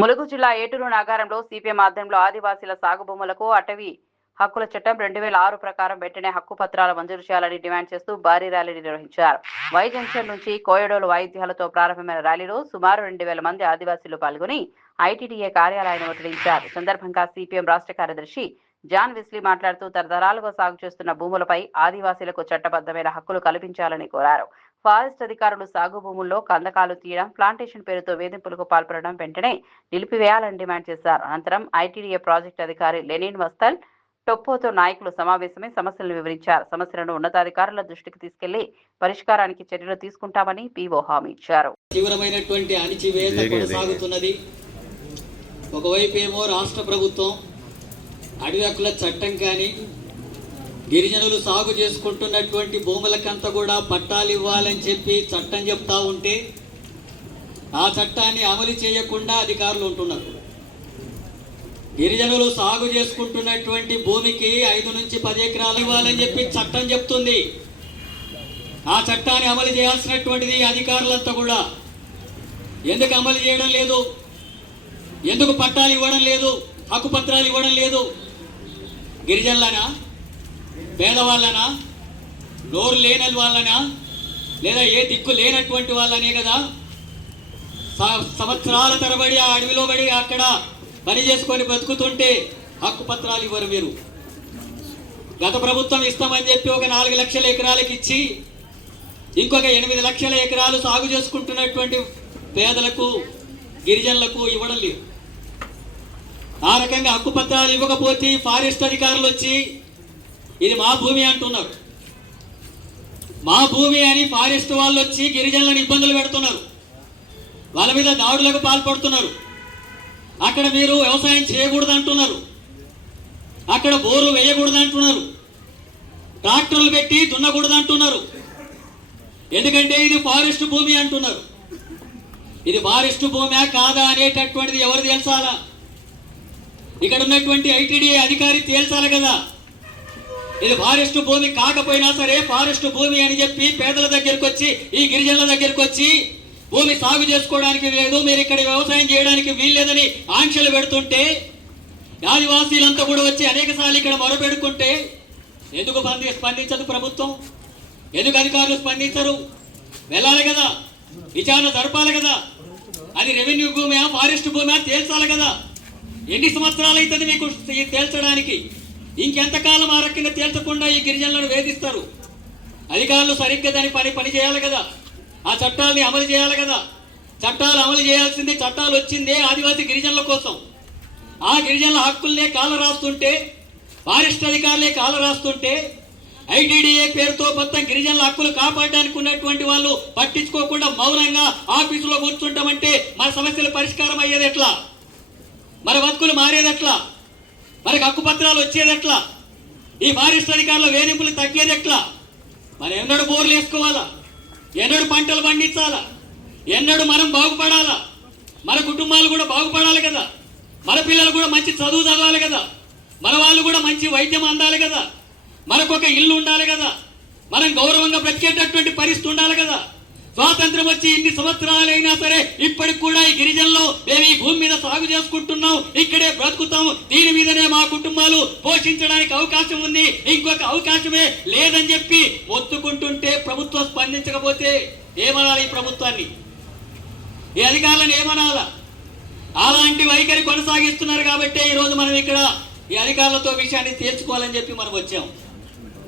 ములుగు జిల్లా ఏటూరు నాగారంలో సిపిఎం ఆధ్వర్యంలో ఆదివాసీల సాగు భూములకు అటవీ హక్కుల చట్టం 2006 ప్రకారం వెంటనే హక్కు పత్రాలు మంజూరు చేయాలని డిమాండ్ చేస్తూ భారీ ర్యాలీ నిర్వహించారు. వై జంక్షన్ నుంచి కోయడోలు వాయిద్యాలతో ప్రారంభమైన ర్యాలీలో సుమారు 2000 మంది ఆదివాసీలు పాల్గొని ఐటీడీఏ కార్యాలయాన్ని ముట్టడించారు. సందర్భంగా సిపిఎం రాష్ట్ర కార్యదర్శి జాన్ వెస్లీ మాట్లాడుతూ తరతరాలుగా సాగు చేస్తున్న భూములపై ఆదివాసీలకు చట్టబద్ధమైన హక్కులు కల్పించాలని కోరారు. ఫారెస్ట్ అధికారులు సాగు భూముల్లో కందకాలు తీయడం, ప్లాంటేషన్ పేరుతో వేధింపులకు పాల్పడడం వెంటనే నిలిపివేయాలని డిమాండ్ చేశారు. అనంతరం ఐటీడీఏ ప్రాజెక్టు అధికారి లెనిన్ వస్తల్ టొప్పోతో నాయకులు సమావేశమై సమస్యలను వివరించారు. సమస్యలను ఉన్నతాధికారుల దృష్టికి తీసుకెళ్లి పరిష్కారానికి చర్యలు తీసుకుంటామని పీఓ హామీ ఇచ్చారు. తీవ్రమైనటువంటి అణిచివేత కొనసాగుతున్నది. ఒకవైపు ఏమో రాష్ట్ర ప్రభుత్వం అడవి హక్కుల చట్టం కానీ గిరిజనులు సాగు చేసుకుంటున్నటువంటి భూములకంతా కూడా పట్టాలు ఇవ్వాలని చెప్పి చట్టం చెప్తా ఉంటే ఆ చట్టాన్ని అమలు చేయకుండా అధికారులు ఉంటున్నారు. గిరిజనులు సాగు చేసుకుంటున్నటువంటి భూమికి 5 నుంచి 10 ఎకరాలు ఇవ్వాలని చెప్పి చట్టం చెప్తుంది. ఆ చట్టాన్ని అమలు చేయాల్సినటువంటిది అధికారులంతా కూడా ఎందుకు అమలు చేయడం లేదు? ఎందుకు పట్టాలు ఇవ్వడం లేదు? హక్కు పత్రాలు ఇవ్వడం లేదు? గిరిజనులనా, పేదవాళ్ళనా, నోరు లేని వాళ్ళనా, లేదా ఏ దిక్కు లేనటువంటి వాళ్ళనే కదా సంవత్సరాల తరబడి ఆ అడవిలో పడి అక్కడ పని చేసుకొని బతుకుతుంటే హక్కు పత్రాలు ఇవ్వరు మీరు. గత ప్రభుత్వం ఇస్తామని చెప్పి ఒక 4 లక్షల ఎకరాలకు ఇచ్చి ఇంకొక 8 లక్షల ఎకరాలు సాగు చేసుకుంటున్నటువంటి పేదలకు, గిరిజనులకు ఇవ్వడం లేదు. ఆ రకంగా హక్కు పత్రాలు ఇవ్వకపోతే ఫారెస్ట్ అధికారులు వచ్చి ఇది మా భూమి అంటున్నారు. మా భూమి అని ఫారెస్ట్ వాళ్ళు వచ్చి గిరిజనులను ఇబ్బందులు పెడుతున్నారు. వాళ్ళ మీద దాడులకు పాల్పడుతున్నారు. అక్కడ మీరు వ్యవసాయం చేయకూడదు అంటున్నారు. అక్కడ బోర్లు వేయకూడదు అంటున్నారు. ట్రాక్టర్లు పెట్టి దున్నకూడదు అంటున్నారు. ఎందుకంటే ఇది ఫారెస్ట్ భూమి అంటున్నారు. ఇది ఫారెస్ట్ భూమి కాదా అనేటటువంటిది ఎవరు తేల్చాలా? ఇక్కడ ఉన్నటువంటి ఐటీడీఏ అధికారి తేల్చాలి కదా. ఇది ఫారెస్ట్ భూమి కాకపోయినా సరే ఫారెస్ట్ భూమి అని చెప్పి పేదల దగ్గరికి వచ్చి, ఈ గిరిజనుల దగ్గరికి వచ్చి భూమి సాగు చేసుకోవడానికి లేదు, మీరు ఇక్కడ వ్యవసాయం చేయడానికి వీల్లేదని ఆంక్షలు పెడుతుంటే ఆదివాసీలంతా కూడా వచ్చి అనేక సార్లు ఇక్కడ మొరపెడుకుంటే ఎందుకు స్పందించదు ప్రభుత్వం? ఎందుకు అధికారులు స్పందించరు? వెళ్ళాలి కదా, విచారణ జరపాలి కదా. అది రెవెన్యూ భూమి, ఫారెస్ట్ భూమి తేల్చాలి కదా. ఎన్ని సంవత్సరాలు అవుతుంది మీకు తేల్చడానికి? ఇంకెంతకాలం ఆ రకంగా తేల్చకుండా ఈ గిరిజనులను వేధిస్తారు? అధికారులు సరిగ్గా దాని పని చేయాలి కదా. ఆ చట్టాలని అమలు చేయాలి కదా. చట్టాలు అమలు చేయాల్సింది, చట్టాలు వచ్చిందే ఆదివాసీ గిరిజనుల కోసం. ఆ గిరిజనుల హక్కుల్నే కాల రాస్తుంటే, ఫారెస్ట్ అధికారులే కాల రాస్తుంటే, ఐటీడీఏ పేరుతో మొత్తం గిరిజనుల హక్కులు కాపాడడానికి ఉన్నటువంటి వాళ్ళు పట్టించుకోకుండా మౌనంగా ఆఫీసులో కూర్చుంటామంటే మన సమస్యల పరిష్కారం అయ్యేది ఎట్లా? మన బతుకులు మారేది ఎట్లా? మనకి హక్కు పత్రాలు వచ్చేది ఎట్లా? ఈ ఫారెస్ట్ అధికారుల వేధింపులు తగ్గేది ఎట్లా? మనం ఎన్నడూ బోర్లు వేసుకోవాలా? ఎన్నడూ పంటలు పండించాలా? ఎన్నడూ మనం బాగుపడాలా? మన కుటుంబాలు కూడా బాగుపడాలి కదా. మన పిల్లలు కూడా మంచి చదువు చదవాలి కదా. మన వాళ్ళు కూడా మంచి వైద్యం అందాలి కదా. మనకొక ఇల్లు ఉండాలి కదా. మనం గౌరవంగా బ్రతికేటటువంటి పరిస్థితి ఉండాలి కదా. స్వాతంత్రం వచ్చి ఇన్ని సంవత్సరాలైనా సరే ఇప్పటికి కూడా ఈ గిరిజనులు మేము ఈ భూమి మీద సాగు చేసుకుంటున్నాం, ఇక్కడే బ్రతుకుతాం, దీని మీదనే మా కుటుంబాలు పోషించడానికి అవకాశం ఉంది, ఇంకొక అవకాశమే లేదని చెప్పి మొత్తుకుంటుంటే ప్రభుత్వం స్పందించకపోతే ఏమనాలి? ఈ ప్రభుత్వాన్ని, ఈ అధికారులను ఏమనాలా? అలాంటి వైఖరి కొనసాగిస్తున్నారు కాబట్టి ఈరోజు మనం ఇక్కడ ఈ అధికారులతో విషయాన్ని తేల్చుకోవాలని చెప్పి మనం వచ్చాం.